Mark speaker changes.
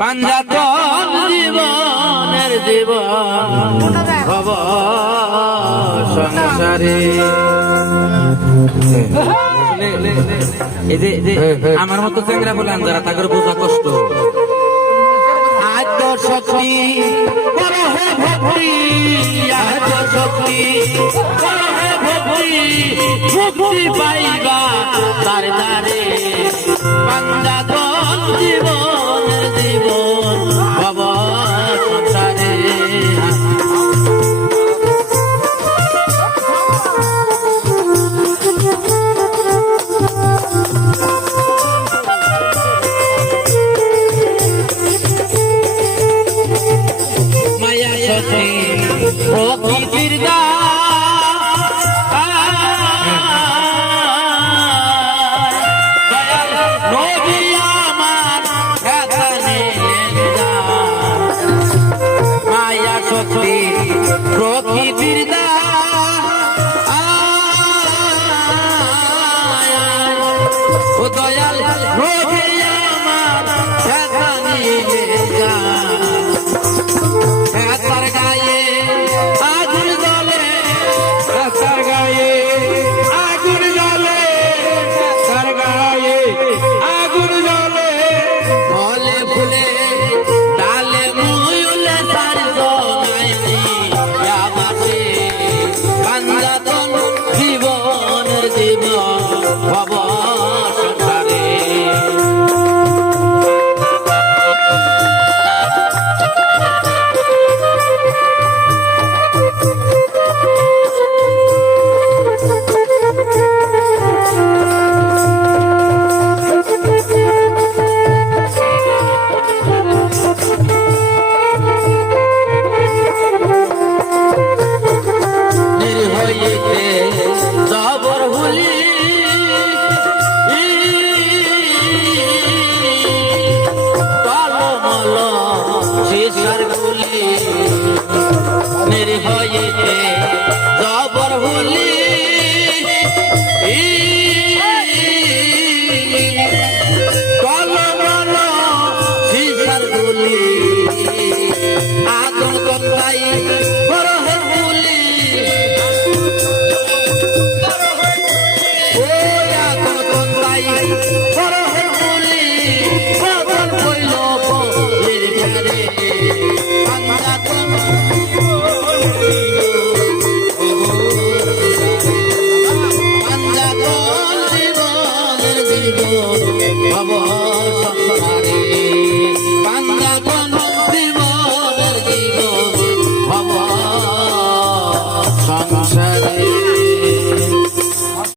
Speaker 1: পাঞ্জাতন জীবনের জীবন ভব সংসারে এই যে এই যে আমার মতো চেংরা বলে যারা তাদের বোঝা কষ্ট। আজ তো শক্তি বড় হে ভক্তি আজ তো শক্তি বড় হে ভক্তি মুক্তি পাইবা তার দ্বারে। প্রকৃতির ও দয়াল নবী আমার yeah, yeah. জীবন